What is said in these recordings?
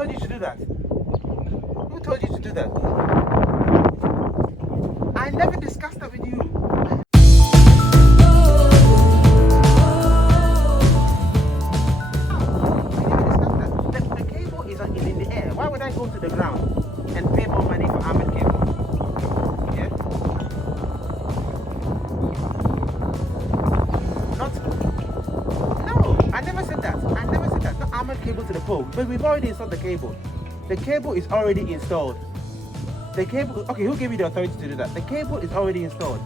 told you to do that? Who told you to do that? I never discussed that with you. The cable is in the air. Why would I go to the ground and pay more money for armored cable? Yeah? No, I never said that. I never said that. Not armored cable to the pole. But we've already installed the cable. The cable is already installed. The cable, okay, who gave you the authority to do that? The cable is already installed.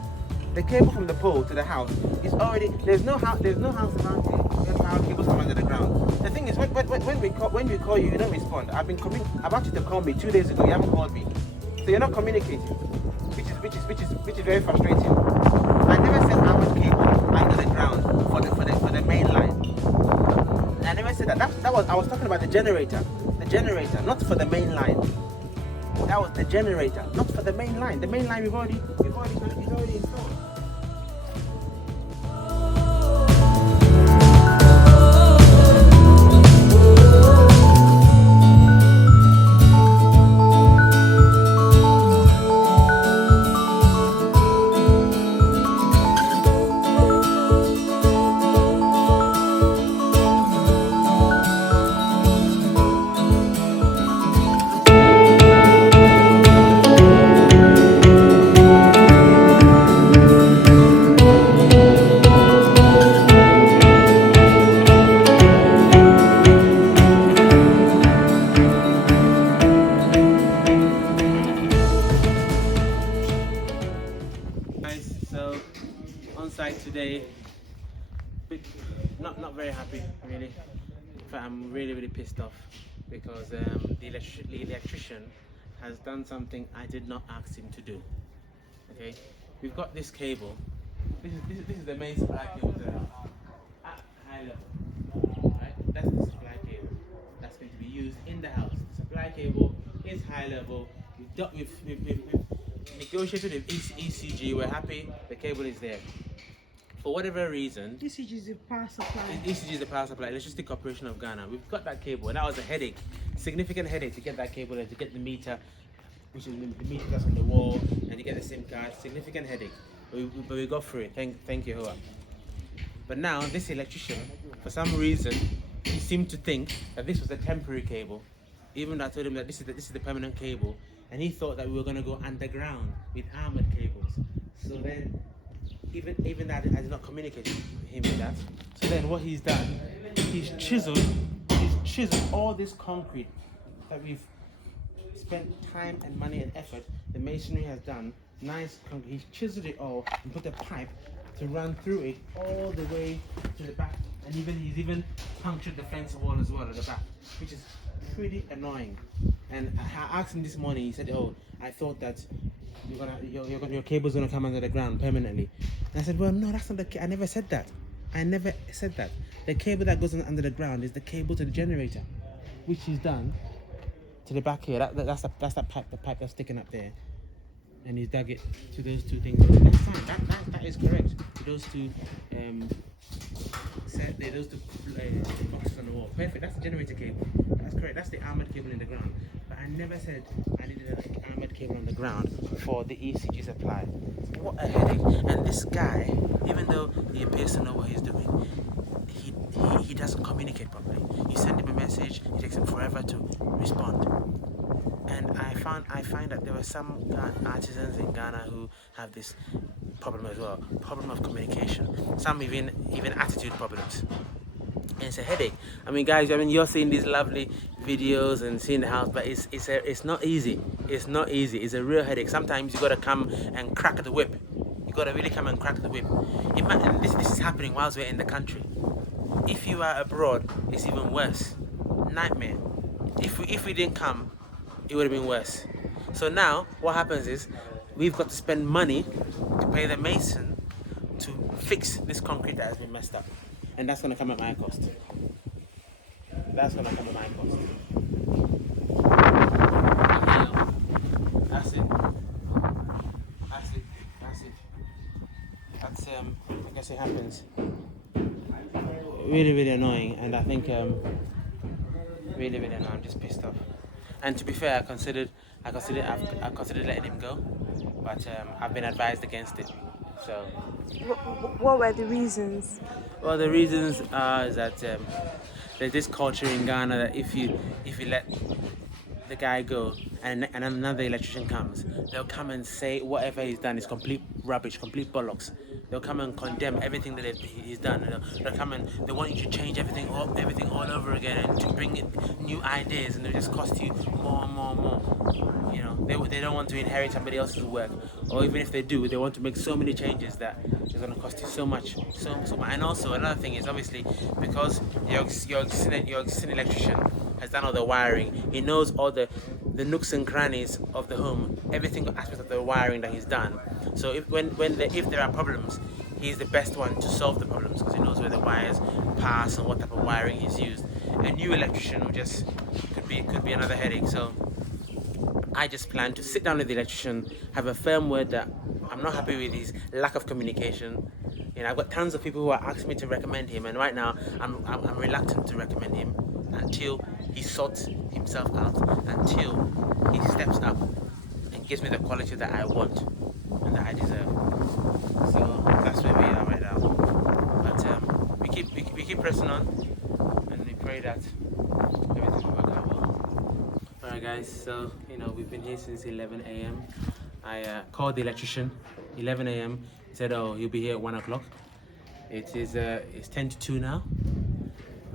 The cable from the pole to the house is already, there's no house around here where power cables come under the ground. The thing is, when we call you, you don't respond. I've asked you to call me 2 days ago, you haven't called me. So you're not communicating, which is very frustrating. I never said armored cable under the ground for the main line. I never said that. I was talking about the generator, not for the main line. That was the generator, not for the main line. The main line it's already installed. So on site today, not very happy really. In fact, I'm really pissed off because the electrician has done something I did not ask him to do. Okay, we've got this cable. This is the main supply cable to the house at high level. Right, that's the supply cable that's going to be used in the house. The supply cable is high level. We've negotiated with ECG. We're happy. The cable is there. For whatever reason, ECG is the power supply. ECG is the power supply, Electricity Corporation of Ghana. We've got that cable, and that was a headache, significant headache to get that cable and to get the meter, which is the meter that's on the wall, and to get the SIM card. Significant headache, but we got through it. Thank you, Hoa. But now this electrician, for some reason, he seemed to think that this was a temporary cable, even though I told him that this is the permanent cable, and he thought that we were going to go underground with armored cables. So then, even that, I did not communicate with him with that. So then what he's done, he's chiseled all this concrete that we've spent time and money and effort, the masonry has done, nice concrete. He's chiseled it all and put a pipe to run through it all the way to the back. And he's even punctured the fence wall as well at the back, which is pretty annoying. And I asked him this morning, he said, oh, I thought that your cable's gonna come under the ground permanently. And I said, well, no, that's not the case. I never said that. The cable that goes under the ground is the cable to the generator, which he's done to the back here. That's that pipe, the pipe that's sticking up there. And he's dug it to those two things. That's fine. That is correct. To those two boxes on the wall. Perfect. That's the generator cable. That's correct. That's the armored cable in the ground. But I never said I needed an armored cable on the ground for the ECG supply. What a headache. And this guy, even though he appears to know what he's doing, he doesn't communicate properly. You send him a message, it takes him forever to respond. And I find that there were some artisans in Ghana who have this problem as well, problem of communication. Some even attitude problems. And it's a headache. I mean, guys, you're seeing these lovely videos and seeing the house, but it's not easy. It's not easy. It's a real headache. Sometimes you gotta come and crack the whip. You gotta really come and crack the whip. Imagine this is happening whilst we're in the country. If you are abroad, it's even worse. Nightmare. If we didn't come, it would have been worse. So now what happens is we've got to spend money to pay the mason to fix this concrete that has been messed up, and that's going to come at my cost. That's it. I guess it happens. Really annoying, and I think really annoying. I'm just pissed off. And to be fair, I considered letting him go, but I've been advised against it. So, What were the reasons? well, the reasons are is that there's this culture in Ghana that if you let the guy go and another electrician comes, they'll come and say whatever he's done is complete rubbish, complete bollocks. They'll come and condemn everything that he's done. They'll come and they want you to change everything all over again and to bring in new ideas, and they'll just cost you more and more and more. You know, they don't want to inherit somebody else's work, or even if they do, they want to make so many changes that it's going to cost you so much. And also another thing is obviously because your existing electrician has done all the wiring, he knows all the nooks and crannies of the home, every single aspect of the wiring that he's done. So if there are problems, he's the best one to solve the problems because he knows where the wires pass and what type of wiring he's used. A new electrician could be another headache. So I just plan to sit down with the electrician, have a firm word that I'm not happy with his lack of communication. You know, I've got tons of people who are asking me to recommend him, and right now I'm reluctant to recommend him until he sorts himself out, until he steps up and gives me the quality that I want and that I deserve. So that's where we are right now. But we keep pressing on, and we pray that everything will work out well. Alright guys, so you know we've been here since 11 a.m. I called the electrician 11 a.m. He said, oh, he'll be here at 1 o'clock. It's 10 to 2 now.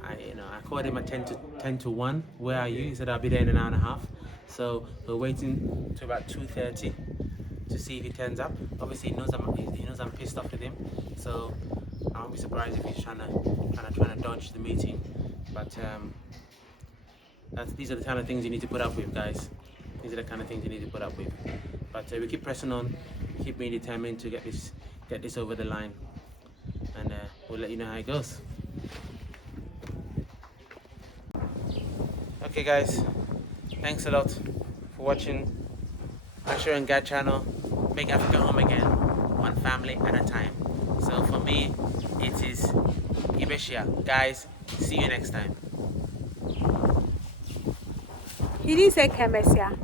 I called him at 10 to 1. Where are you? He said I'll be there in an hour and a half. So we're waiting to about 2:30 to see if he turns up. Obviously he knows I'm pissed off with him. So I won't be surprised if he's trying to dodge the meeting. But these are the kind of things you need to put up with, guys. These are the kind of things you need to put up with. But we keep pressing on, keep being determined to get this over the line, and we'll let you know how it goes. Okay guys, thanks a lot for watching Asher and Gad channel. Make Africa home again, one family at a time. So for me, it is Ibeshia. Guys, see you next time. He didn't say Kemesia.